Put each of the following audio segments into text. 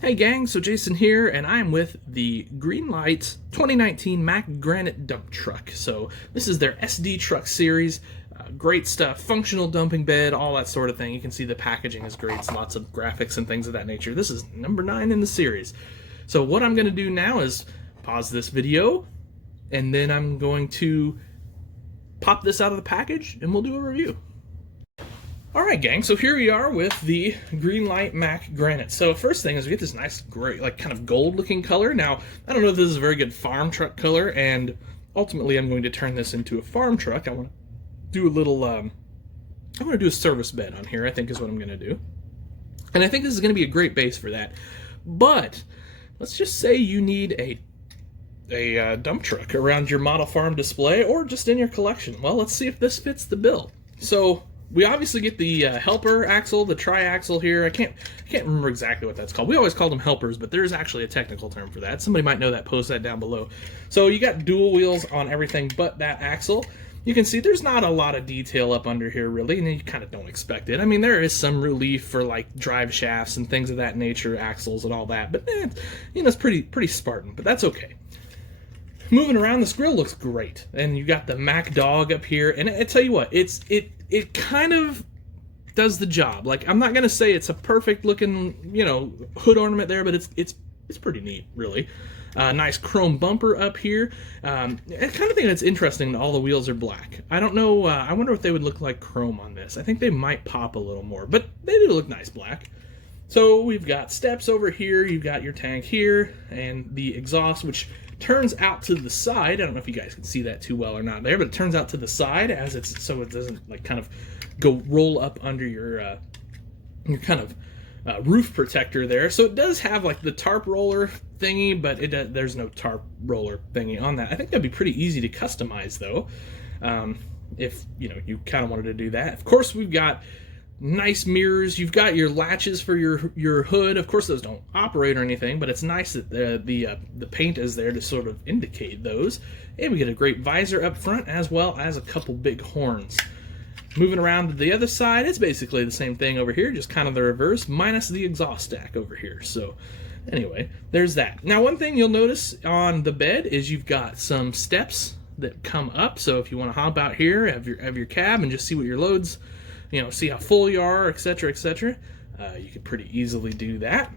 Hey gang, so Jason here, and I'm with the Greenlight 2019 Mack Granite dump truck. So this is their SD truck series. Great stuff, functional dumping bed, all that sort of thing. You can see the packaging is great, it's lots of graphics and things of that nature. This is number 9 in the series. So what I'm going to do now is pause this video, and then I'm going to pop this out of the package, and we'll do a review. Alright gang, so here we are with the Greenlight Mack Granite. So first thing is we get this nice gray, like kind of gold looking color. Now, I don't know if this is a very good farm truck color, and ultimately I'm going to turn this into a farm truck. I want to do a little, I'm going to do a service bed on here, I think is what I'm going to do. And I think this is going to be a great base for that. But, let's just say you need a dump truck around your model farm display, or just in your collection. Well, let's see if this fits the bill. So, we obviously get the helper axle, the tri-axle here. I can't remember exactly what that's called. We always call them helpers, but there is actually a technical term for that. Somebody might know that. Post that down below. So you got dual wheels on everything but that axle. You can see there's not a lot of detail up under here, really, and you kind of don't expect it. I mean, there is some relief for like drive shafts and things of that nature, axles and all that, but you know, it's pretty Spartan. But that's okay. Moving around, this grill looks great, and you got the Mack dog up here, and I tell you what, it kind of does the job. Like, I'm not gonna say it's a perfect looking, you know, hood ornament there, but it's pretty neat, really. Nice chrome bumper up here. I kind of think that's interesting that all the wheels are black. I don't know. I wonder if they would look like chrome on this. I think they might pop a little more, but they do look nice black. So we've got steps over here. You've got your tank here, and the exhaust, which turns out to the side. I don't know if you guys can see that too well or not there, but it turns out to the side as it's so it doesn't like kind of go roll up under your kind of roof protector there. So it does have like the tarp roller thingy, but there's no tarp roller thingy on that. I think that'd be pretty easy to customize though, if you know you kind of wanted to do that. Of course, we've got nice mirrors. You've got your latches for your hood. Of course, those don't operate or anything, but it's nice that the paint is there to sort of indicate those. And we get a great visor up front, as well as a couple big horns. Moving around to the other side, it's basically the same thing over here, just kind of the reverse, minus the exhaust stack over here. So anyway, there's that. Now, one thing you'll notice on the bed is you've got some steps that come up. So if you want to hop out here, have your cab, and just see what your loads, you know, see how full you are, etc., etc. You could pretty easily do that.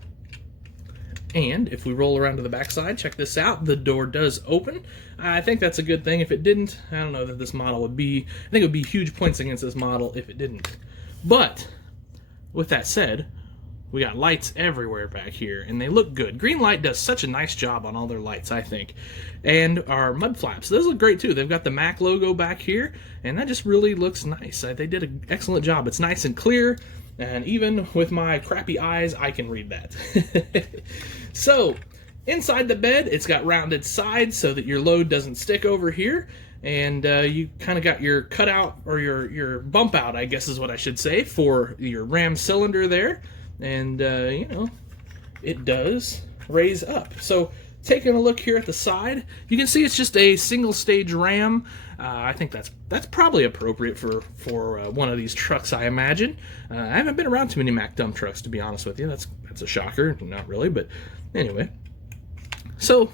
And if we roll around to the back side, check this out. The door does open. I think that's a good thing. If it didn't, I don't know that this model would be. I think it would be huge points against this model if it didn't. But with that said, we got lights everywhere back here, and they look good. Greenlight does such a nice job on all their lights, I think. And our mud flaps, those look great too. They've got the Mack logo back here, and that just really looks nice. They did an excellent job. It's nice and clear, and even with my crappy eyes, I can read that. So, inside the bed, it's got rounded sides so that your load doesn't stick over here. And you kind of got your cutout, or your bump out, I guess is what I should say, for your ram cylinder there. And, you know, it does raise up. So, taking a look here at the side, you can see it's just a single stage ram. I think that's probably appropriate for one of these trucks, I imagine. I haven't been around too many Mack dump trucks, to be honest with you. That's a shocker. Not really, but anyway. So,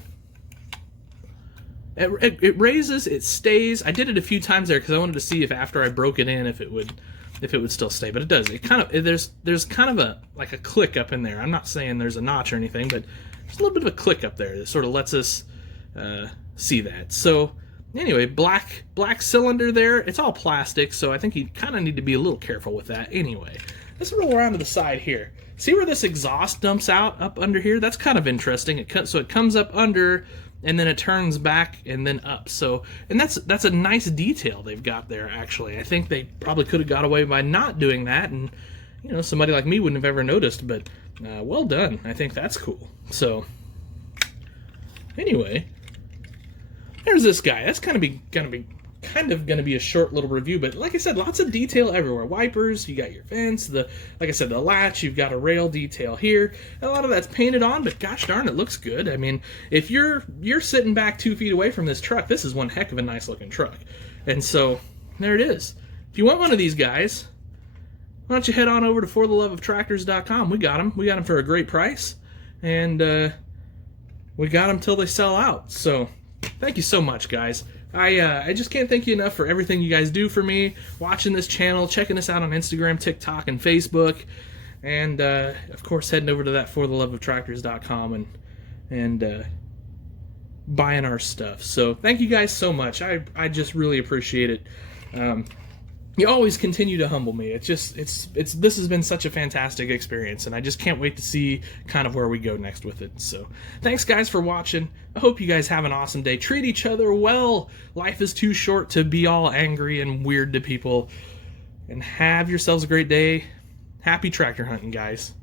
it raises, it stays. I did it a few times there because I wanted to see if after I broke it in, if it would still stay, but it does. It kind of there's kind of like a click up in there. I'm not saying there's a notch or anything, but there's a little bit of a click up there that sort of lets us see that. So anyway, black cylinder there. It's all plastic, so I think you kind of need to be a little careful with that. Anyway, let's roll around to the side here. See where this exhaust dumps out up under here? That's kind of interesting. So it comes up under, and then it turns back and then up. So, and that's a nice detail they've got there, actually. I think they probably could have got away by not doing that, and you know, somebody like me wouldn't have ever noticed, but well done. I think that's cool. So anyway, there's this guy. That's gonna be a short little review, but like I said, lots of detail everywhere. Wipers, you got your vents, like I said, the latch, you've got a rail detail here. A lot of that's painted on, but gosh darn, it looks good. I mean, if you're sitting back 2 feet away from this truck, this is one heck of a nice looking truck. And so there it is. If you want one of these guys, why don't you head on over to fortheloveoftractors.com. We got them for a great price. and we got them till they sell out. So thank you so much, guys. I just can't thank you enough for everything you guys do for me, watching this channel, checking us out on Instagram, TikTok, and Facebook, and of course heading over to that fortheloveoftractors.com and buying our stuff. So thank you guys so much. I just really appreciate it. You always continue to humble me. This has been such a fantastic experience, and I just can't wait to see kind of where we go next with it. So thanks guys for watching. I hope you guys have an awesome day. Treat each other well. Life is too short to be all angry and weird to people. And have yourselves a great day. Happy tractor hunting, guys.